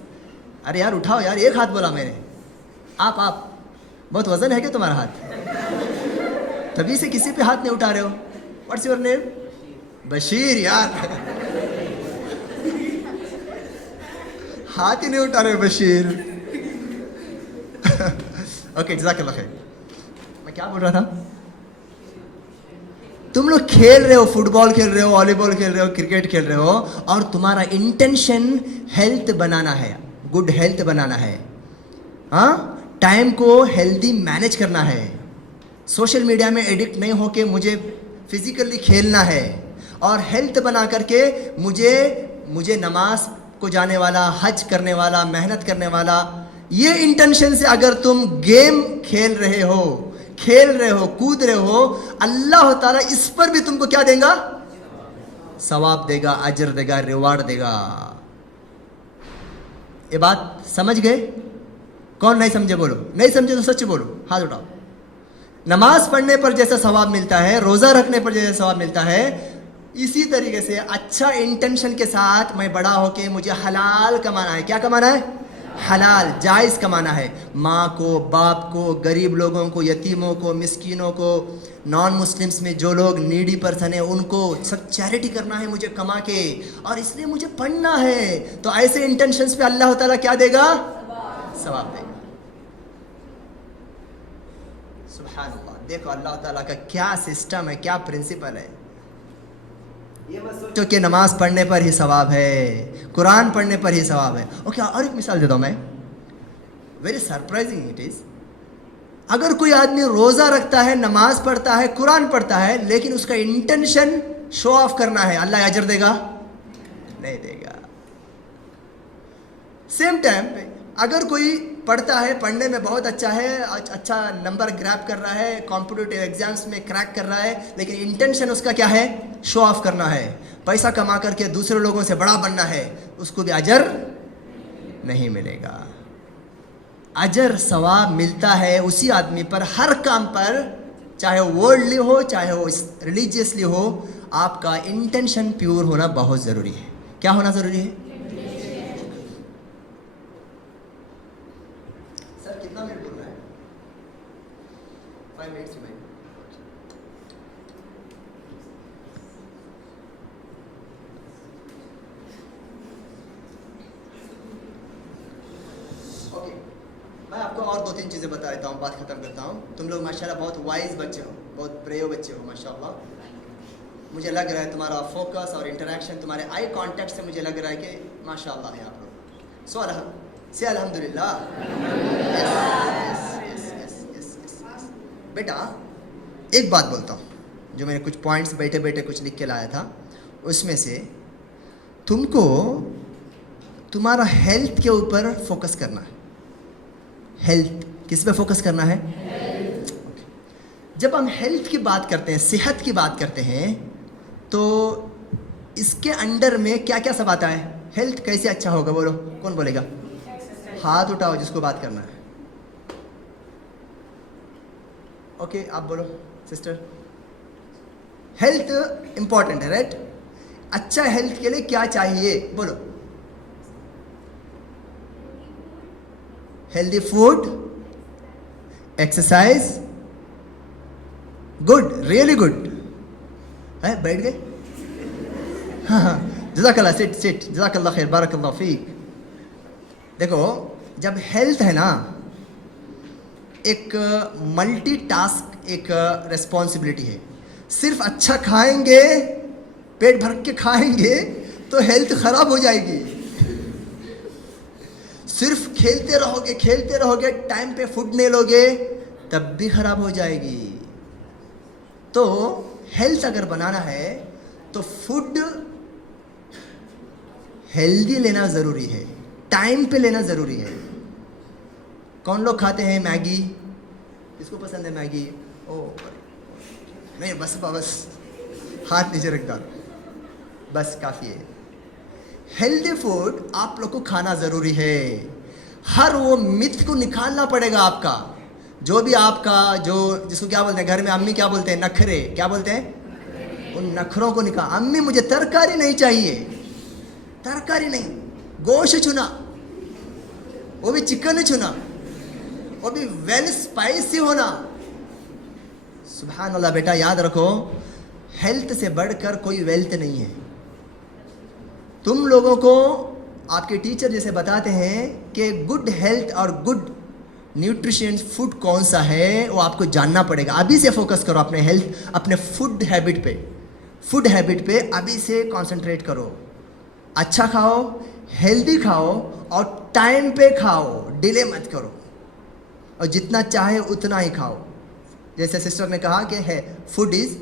अरे यार उठाओ यार, एक हाथ बोला मैंने। आप बहुत वजन है क्या तुम्हारा हाथ? तभी से किसी पे हाथ नहीं उठा रहे हो। What's your name? बशीर। यार हाथ ही नहीं उठा रहे हो बशीर। ओके, जज़ाकल्लाह खैर। मैं क्या बोल रहा था? तुम लोग खेल रहे हो, फुटबॉल खेल रहे हो, वॉलीबॉल खेल रहे हो, क्रिकेट खेल रहे हो, और तुम्हारा इंटेंशन हेल्थ बनाना है, गुड हेल्थ बनाना है। हाँ, टाइम को हेल्दी मैनेज करना है, सोशल मीडिया में एडिक्ट नहीं होके मुझे फिजिकली खेलना है, और हेल्थ बना करके मुझे नमाज को जाने वाला, हज करने वाला, मेहनत करने वाला, ये इंटेंशन से अगर तुम गेम खेल रहे हो, कूद रहे हो, अल्लाह ताला इस पर भी तुमको क्या देगा? सवाब देगा, अजर देगा, रिवार्ड देगा। ये बात समझ गए? कौन नहीं समझे बोलो, नहीं समझे तो सच बोलो, हाथ उठाओ। नमाज पढ़ने पर जैसा सवाब मिलता है, रोज़ा रखने पर जैसा सवाब मिलता है, इसी तरीके से अच्छा इंटेंशन के साथ मैं बड़ा होके मुझे हलाल कमाना है। क्या कमाना है? हलाल, जायज़ कमाना है। माँ को, बाप को, गरीब लोगों को, यतीमों को, मिस्कीनों को, नॉन मुस्लिम्स में जो लोग नीडी पर्सन है उनको सब चैरिटी करना है मुझे कमा के, और इसलिए मुझे पढ़ना है। तो ऐसे इंटेंशंस पे अल्लाह ताला क्या देगा? सवाब देगा। सुभान अल्लाह। देखो अल्लाह ताला का क्या सिस्टम है, क्या प्रिंसिपल है। ये मत सोचो कि नमाज पढ़ने पर ही सवाब है, कुरान पढ़ने पर ही सवाब है। ओके, और एक मिसाल देता हूँ मैं, वेरी सरप्राइजिंग इट इज़। अगर कोई आदमी रोज़ा रखता है, नमाज पढ़ता है, कुरान पढ़ता है, लेकिन उसका इंटेंशन शो ऑफ करना है, अल्लाह अजर देगा? नहीं देगा। सेम टाइम पे अगर कोई पढ़ता है, पढ़ने में बहुत अच्छा है, अच्छा नंबर ग्रैब कर रहा है, कॉम्पिटिटिव एग्जाम्स में क्रैक कर रहा है, लेकिन इंटेंशन उसका क्या है? शो ऑफ करना है, पैसा कमा करके दूसरे लोगों से बड़ा बनना है, उसको भी अजर नहीं मिलेगा। अजर सवाब मिलता है उसी आदमी पर हर काम पर, चाहे वो वर्ल्डली हो चाहे वो रिलीजियसली हो। आपका इंटेंशन प्योर होना बहुत ज़रूरी है। क्या होना ज़रूरी है? सर कितना मिनट बोलना है? 5 मिनट्स में। ओके, मैं आपको और 2-3 चीज़ें बता देता हूँ, बात ख़त्म करता हूँ। तुम लोग माशाल्लाह बहुत वाइज बच्चे हो, बहुत ब्रेव बच्चे हो माशाल्लाह। मुझे लग रहा है तुम्हारा फोकस और इंटरेक्शन, तुम्हारे आई कांटेक्ट से मुझे लग रहा है कि माशाल्लाह है आप लोग। सो से अल्हम्दुलिल्लाह। बेटा एक बात बोलता हूँ, जो मैंने कुछ पॉइंट्स बैठे बैठे कुछ लिख के लाया था, उसमें से तुमको तुम्हारा हेल्थ के ऊपर फोकस करना है। हेल्थ किस पे फोकस करना है? जब हम हेल्थ की बात करते हैं, सेहत की बात करते हैं, तो इसके अंडर में क्या क्या सब आता है? हेल्थ कैसे अच्छा होगा? बोलो, कौन बोलेगा? हाथ उठाओ जिसको बात करना है। ओके, आप बोलो सिस्टर। हेल्थ इंपॉर्टेंट है, राइट? अच्छा हेल्थ के लिए क्या चाहिए? बोलो। Healthy food, exercise, good, really good है। बैठ गए? हाँ हाँ, जज़ाकल्लाह, सिट सिट, जज़ाकल्लाह खैर, बारकल्लाह फीक। देखो, जब हेल्थ है ना, एक मल्टी टास्क, एक रिस्पॉन्सिबिलिटी है। सिर्फ अच्छा खाएंगे, पेट भर के खाएंगे तो हेल्थ खराब हो जाएगी। सिर्फ खेलते रहोगे, टाइम पे फूड नहीं लोगे, तब भी खराब हो जाएगी। तो हेल्थ अगर बनाना है तो फूड हेल्दी लेना ज़रूरी है, टाइम पे लेना ज़रूरी है। कौन लोग खाते हैं मैगी? किसको पसंद है मैगी? ओ नहीं, बस हाथ नीचे रख डालो, बस काफ़ी है। हेल्दी फूड आप लोग को खाना ज़रूरी है। हर वो मिथ को निकालना पड़ेगा आपका, जो भी आपका, जो जिसको क्या बोलते हैं घर में, अम्मी क्या बोलते हैं? नखरे। क्या बोलते हैं? उन नखरों को निकाल। अम्मी मुझे तरकारी नहीं चाहिए, तरकारी नहीं, गोश्त चुना, वो भी चिकन चुना, वो भी वेल स्पाइसी होना। सुभान अल्लाह। बेटा याद रखो, हेल्थ से बढ़कर कोई वेल्थ नहीं है। तुम लोगों को आपके टीचर जैसे बताते हैं कि गुड हेल्थ और गुड न्यूट्रिशियस फूड कौन सा है, वो आपको जानना पड़ेगा। अभी से फोकस करो अपने हेल्थ, अपने फूड हैबिट पे अभी से कंसंट्रेट करो। अच्छा खाओ, हेल्दी खाओ और टाइम पे खाओ, डिले मत करो, और जितना चाहे उतना ही खाओ। जैसे सिस्टर ने कहा कि है फूड इज़,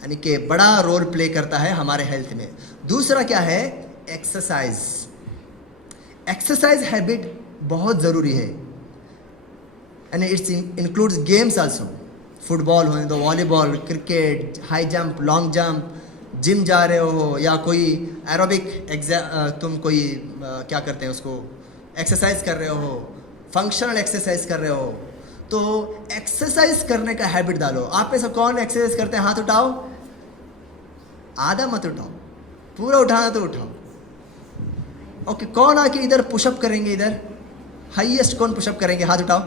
यानी कि बड़ा रोल प्ले करता है हमारे हेल्थ में। दूसरा क्या है? एक्सरसाइज। एक्सरसाइज हैबिट बहुत ज़रूरी है, and it's includes games also. Football होने दो, volleyball, cricket, high jump, long jump, gym जा रहे हो या कोई एरोबिक तुम कोई क्या करते हैं उसको, एक्सरसाइज कर रहे हो, फंक्शनल एक्सरसाइज कर रहे हो, तो एक्सरसाइज करने का हैबिट डालो। आप में से कौन एक्सरसाइज करते हैं? हाथ उठाओ। आधा मत उठाओ, पूरा उठाना तो उठाओ। ओके, कौन आके इधर पुशअप करेंगे? इधर हाईएस्ट कौन पुशअप करेंगे? हाथ उठाओ।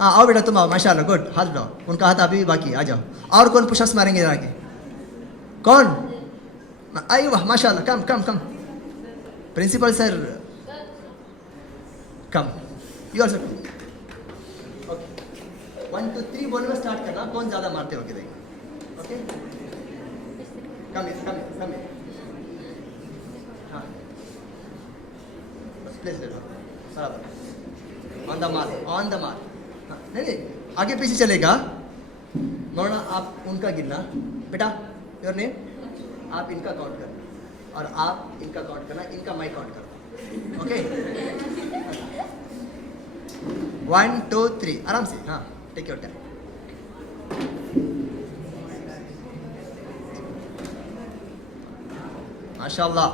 हाँ आओ बेटा, तुम आओ, माशाल्लाह, गुड, हाथ उठाओ। उनका हाथ अभी भी बाकी, आ जाओ। और कौन पुशअप्स मारेंगे इधर आके? कौन? आई वाह, माशाल्लाह, come come come. Principal sir come, you also come. 1 2 3 बोलने में स्टार्ट करना, कौन ज़्यादा मारते हो कि देखें। Okay. Come here, come here, come here. हाँ बस प्लेस ले लो बराबर ऑन द मार्क हाँ नहीं नहीं आगे पीछे चलेगा मौलाना आप उनका गिनना बेटा योर नेम आप इनका काउंट करना और आप इनका काउंट करना इनका मैं काउंट करना ओके 1 2 3 आराम से हाँ टेक योर टाइम माशाल्लाह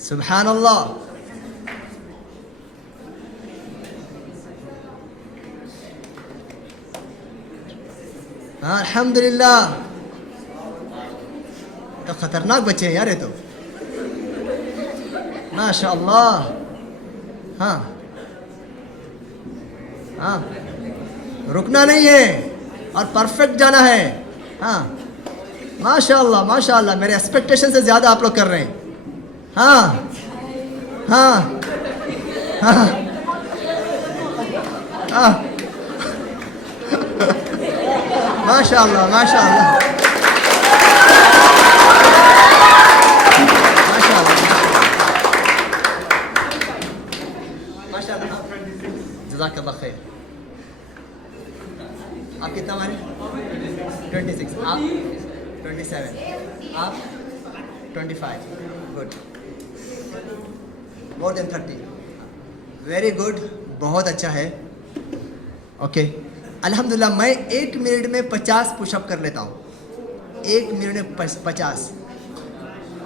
सुभान अल्लाह हाँ अल्हम्दुलिल्लाह तो खतरनाक बच्चे हैं यार ये तो माशाल्लाह हाँ हाँ रुकना नहीं है और परफेक्ट जाना है हाँ माशाल्लाह माशाल्लाह मेरे एक्सपेक्टेशन से ज़्यादा आप लोग कर रहे हैं हाँ हाँ हाँ हाँ माशाल्लाह माशाल्लाह माशाल्लाह जज़ाकल्लाह खैर आप कितना मारे 26 आप 27 आप 25 good more than 30 very good बहुत अच्छा है ओके अल्हम्दुलिल्लाह मैं 1 मिनट में 50 पुशअप कर लेता हूँ 1 मिनट में 50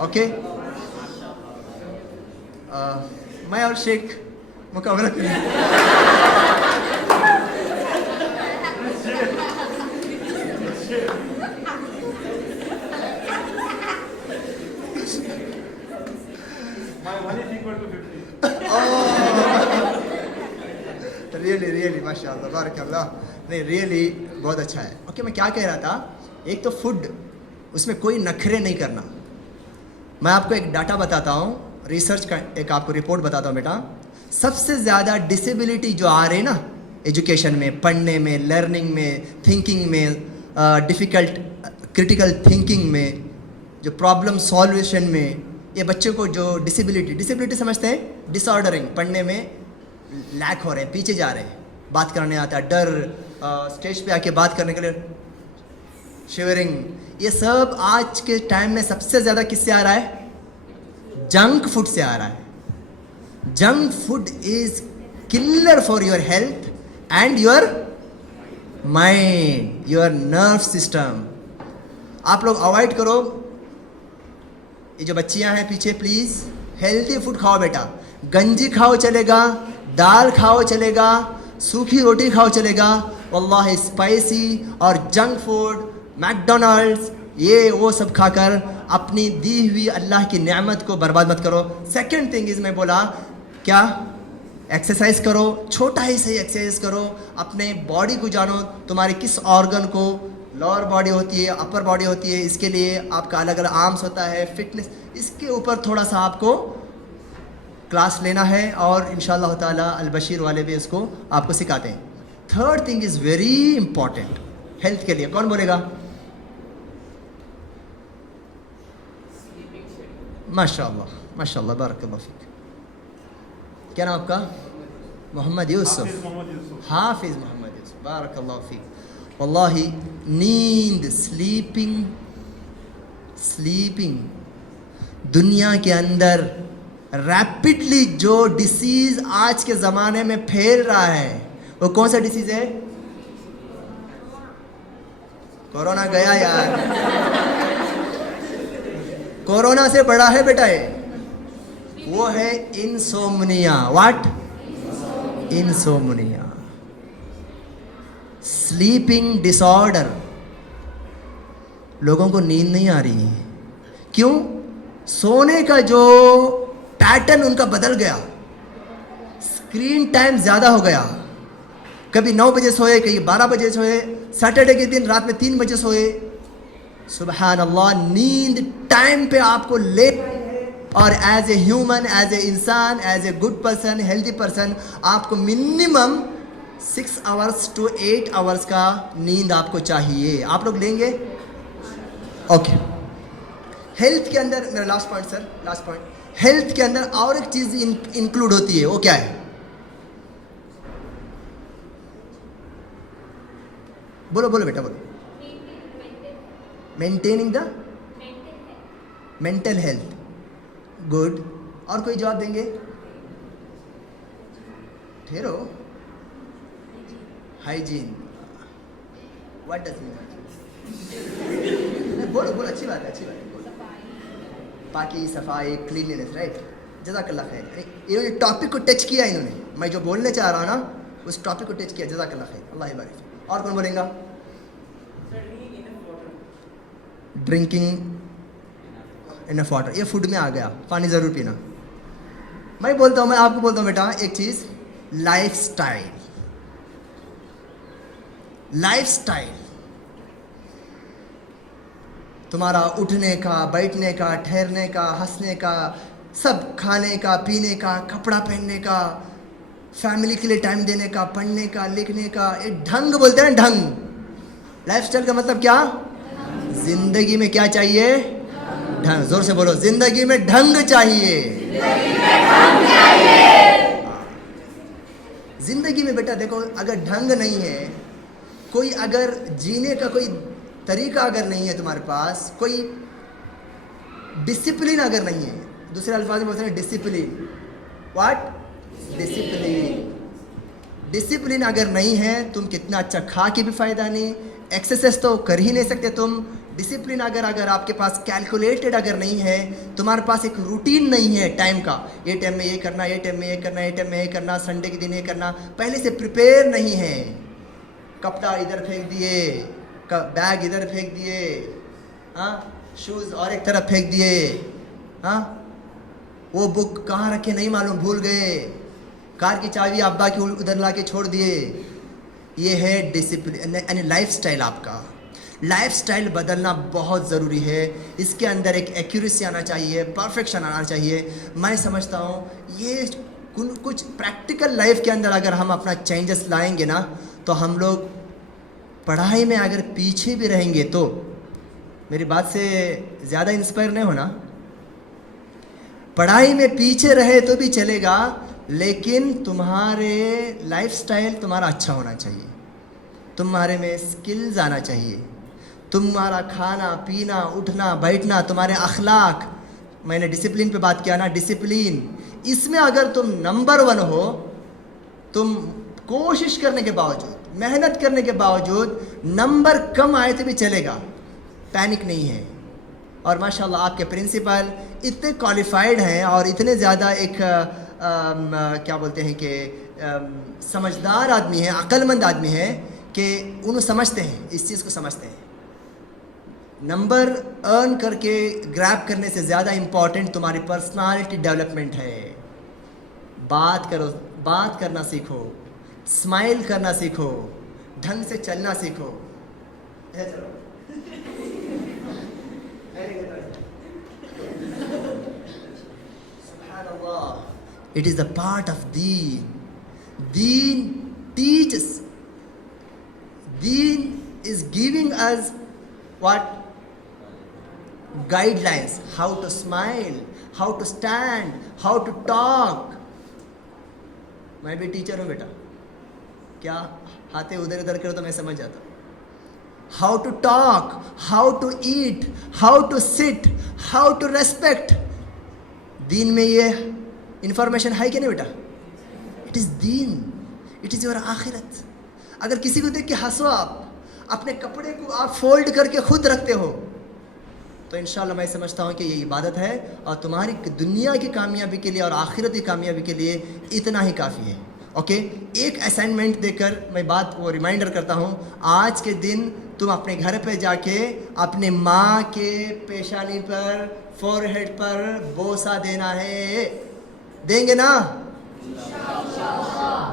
ओके मैं और शेख मुकाबला करें रियली माशाल्लाह बारकल्लाह नहीं रियली बहुत अच्छा है ओके मैं क्या कह रहा था एक तो फूड उसमें कोई नखरे नहीं करना मैं आपको एक डाटा बताता हूँ रिसर्च का एक आपको रिपोर्ट बताता हूँ बेटा सबसे ज़्यादा डिसेबिलिटी जो आ रही है ना एजुकेशन में पढ़ने में लर्निंग में थिंकिंग में डिफ़िकल्ट क्रिटिकल थिंकिंग में जो प्रॉब्लम सॉल्यूशन में ये बच्चों को जो डिसेबिलिटी समझते हैं डिसऑर्डरिंग पढ़ने में लैक हो रहे हैं पीछे जा रहे हैं बात करने आता है डर स्टेज पे आके बात करने के लिए शिवरिंग ये सब आज के टाइम में सबसे ज़्यादा किससे आ रहा है जंक फूड से आ रहा है junk food is killer for your health and your mind your nerve system आप लोग अवॉइड करो ये जो बच्चियां हैं पीछे प्लीज़ हेल्थी फूड खाओ बेटा गंजी खाओ चलेगा दाल खाओ चलेगा सूखी रोटी खाओ चलेगा वल्लाह स्पाइसी और जंक फूड मैकडोनल्ड्स ये वो सब खाकर अपनी दी हुई अल्लाह की नेमत को बर्बाद मत करो सेकंड थिंग इज़ मैं बोला क्या एक्सरसाइज करो छोटा ही सही एक्सरसाइज करो अपने बॉडी को जानो तुम्हारे किस ऑर्गन को लोअर बॉडी होती है अपर बॉडी होती है इसके लिए आपका अलग अलग आर्म्स होता है फिटनेस इसके ऊपर थोड़ा सा आपको क्लास लेना है और इंशाअल्लाह ताला अल-बशीर वाले भी इसको आपको सिखाते हैं third thing is very important health के लिए कौन बोलेगा माशाअल्लाह माशाअल्लाह बारकल्लाह फीक क्या नाम आपका मोहम्मद यूसुफ हाफिज़ मोहम्मद यूसुफ बारकल्लाह फीक वल्लाही नींद स्लीपिंग दुनिया के अंदर रैपिडली जो डिसीज़ आज के ज़माने में फैल रहा है वो कौन सा डिसीज़ है कोरोना गया यार कोरोना से बड़ा है बेटा ये वो है insomnia what insomnia sleeping disorder लोगों को नींद नहीं आ रही है क्यों सोने का जो पैटर्न उनका बदल गया स्क्रीन टाइम ज़्यादा हो गया कभी 9 बजे सोए कभी 12 बजे सोए सैटरडे के दिन रात में 3 बजे सोए सुबहान अल्लाह नींद टाइम पे आपको ले और as a human, as a इंसान, as a good person, healthy person, आपको मिनिमम 6 आवर्स टू 8 आवर्स का नींद आपको चाहिए। आप लोग लेंगे? ओके। हेल्थ के अंदर, मेरा last point sir, last point, health के अंदर और एक चीज इंक्लूड होती है, वो क्या है? बोलो बोलो बेटा बोलो। Maintaining the mental health, good. और कोई जवाब देंगे? ठहरो। Hygiene, what does mean? बोलो बोलो, अच्छी बात है, अच्छी बात है, बोलो। पाकी, सफाई, क्लीनलीनेस, राइट। जज़ाकल्लाह खैर। इन्होंने टॉपिक को टच किया, इन्होंने, मैं जो बोलने चाह रहा हूँ ना उस टॉपिक को टच किया। जज़ाकल्लाह खैर, अल्लाह बारिक। और कौन बोलेगा? ड्रिंकिंग इनफ वाटर, ये फूड में आ गया, पानी ज़रूर पीना। मैं बोलता हूँ, मैं आपको बोलता हूँ बेटा एक चीज़, लाइफ स्टाइल। लाइफ स्टाइल तुम्हारा उठने का, बैठने का, ठहरने का, हंसने का, सब, खाने का, पीने का, कपड़ा पहनने का, फैमिली के लिए टाइम देने का, पढ़ने का, लिखने का, ये ढंग बोलते हैं, ढंग। लाइफ स्टाइल का मतलब क्या? जिंदगी में क्या चाहिए? ढंग। जोर से बोलो, जिंदगी में ढंग चाहिए। जिंदगी में बेटा देखो, अगर ढंग नहीं है, कोई अगर जीने का कोई तरीका अगर नहीं है तुम्हारे पास, कोई डिसिप्लिन अगर नहीं है, दूसरे अल्फाज में बोलते हैं डिसिप्लिन, व्हाट? डिसिप्लिन। डिसिप्लिन अगर नहीं है, तुम कितना अच्छा खा के भी फायदा नहीं, एक्सरसाइज तो कर ही नहीं सकते तुम। डिसिप्लिन अगर आपके पास कैलकुलेटेड अगर नहीं है, तुम्हारे पास एक रूटीन नहीं है टाइम का, ये टाइम में ये करना, ये टाइम में ये करना, ये टाइम में ये करना, संडे के दिन ये करना, पहले से प्रिपेयर नहीं है, कपड़ा इधर फेंक दिए, बैग इधर फेंक दिए, हाँ, शूज़ और एक तरफ फेंक दिए, हाँ, वो बुक कहाँ रखे नहीं मालूम, भूल गए, कार की चाबी अब्बा की उधर ला के छोड़ दिए। ये है डिसिप्लिन, यानी लाइफ स्टाइल। आपका लाइफ स्टाइल बदलना बहुत ज़रूरी है। इसके अंदर एक एक्यूरेसी आना चाहिए, परफेक्शन आना चाहिए। मैं समझता हूँ ये कुछ प्रैक्टिकल लाइफ के अंदर अगर हम अपना चेंजेस लाएंगे ना, तो हम लोग पढ़ाई में अगर पीछे भी रहेंगे तो, मेरी बात से ज़्यादा इंस्पायर नहीं होना, पढ़ाई में पीछे रहे तो भी चलेगा, लेकिन तुम्हारे लाइफस्टाइल तुम्हारा अच्छा होना चाहिए, तुम्हारे में स्किल्स आना चाहिए, तुम्हारा खाना पीना, उठना बैठना, तुम्हारे अखलाक, मैंने डिसिप्लिन पे बात किया ना, डिसिप्लिन, इसमें अगर तुम नंबर 1 हो, तुम कोशिश करने के बावजूद, मेहनत करने के बावजूद नंबर कम आए तो भी चलेगा, पैनिक नहीं है। और माशाल्लाह आपके प्रिंसिपल इतने क्वालिफाइड हैं और इतने ज़्यादा एक क्या बोलते हैं कि समझदार आदमी है, अक्लमंद आदमी है कि उन्हें समझते हैं, इस चीज़ को समझते हैं। नंबर अर्न करके ग्रैब करने से ज़्यादा इम्पॉर्टेंट तुम्हारी पर्सनालिटी डेवलपमेंट है। बात करो, बात करना सीखो, स्माइल करना सीखो, ढंग से चलना सीखो। It is the part of Deen. Deen teaches. Deen is giving us what? Guidelines. How to smile, how to stand, how to talk. मैं भी टीचर हूँ बेटा, क्या हाथे उधर उधर करो तो मैं समझ जाता। How to talk, how to eat, how to sit, how to respect. दीन में ये इंफॉर्मेशन है क्या नहीं बेटा? It is Deen, it is your आखिरत। अगर किसी को देख के हंसो, आप अपने कपड़े को आप फोल्ड करके खुद रखते हो, तो इंशाल्लाह मैं समझता हूँ कि ये इबादत है, और तुम्हारी दुनिया की कामयाबी के लिए और आखिरत की कामयाबी के लिए इतना ही काफ़ी है। ओके, एक असाइनमेंट देकर मैं बात को रिमाइंडर करता हूँ। आज के दिन तुम अपने घर पे जाके अपने माँ के पेशानी पर, फोरहेड पर बोसा देना है, देंगे ना?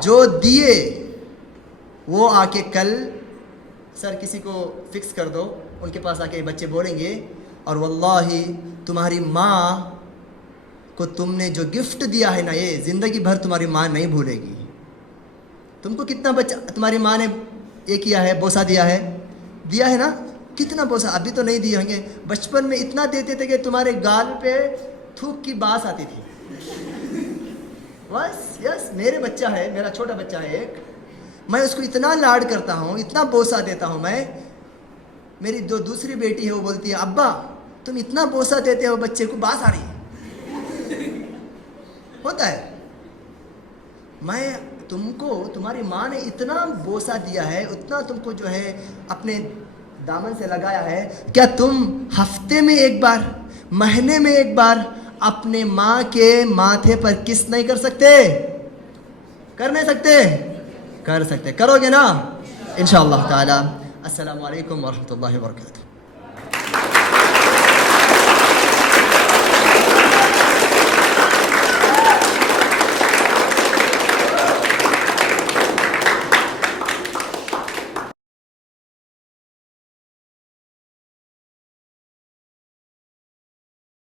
जो दिए वो आके कल सर किसी को फिक्स कर दो, उनके पास आके बच्चे बोलेंगे, और वल्लाही तुम्हारी माँ को तुमने जो गिफ्ट दिया है ना, ये ज़िंदगी भर तुम्हारी माँ नहीं भूलेगी। तुमको कितना बच्चा तुम्हारी माँ ने ये किया है, बोसा दिया है ना, कितना बोसा। अभी तो नहीं दिए होंगे, बचपन में इतना देते थे कि तुम्हारे गाल पे थूक की बास आती थी। बस यस, मेरे बच्चा है, मेरा छोटा बच्चा है एक, मैं उसको इतना लाड करता हूँ, इतना बोसा देता हूँ मैं। मेरी जो दूसरी बेटी है वो बोलती है, अब्बा तुम इतना बोसा देते हो बच्चे को, बास आ रही है। होता है। मैं तुमको, तुम्हारी माँ ने इतना बोसा दिया है, उतना तुमको जो है अपने दामन से लगाया है, क्या तुम हफ्ते में एक बार, महीने में एक बार अपने माँ के माथे पर किस नहीं कर सकते? कर नहीं सकते? कर सकते। करोगे ना इंशाअल्लाह ताला। अस्सलामु अलैकुम वरहमतुल्लाहि वबरकातुहू।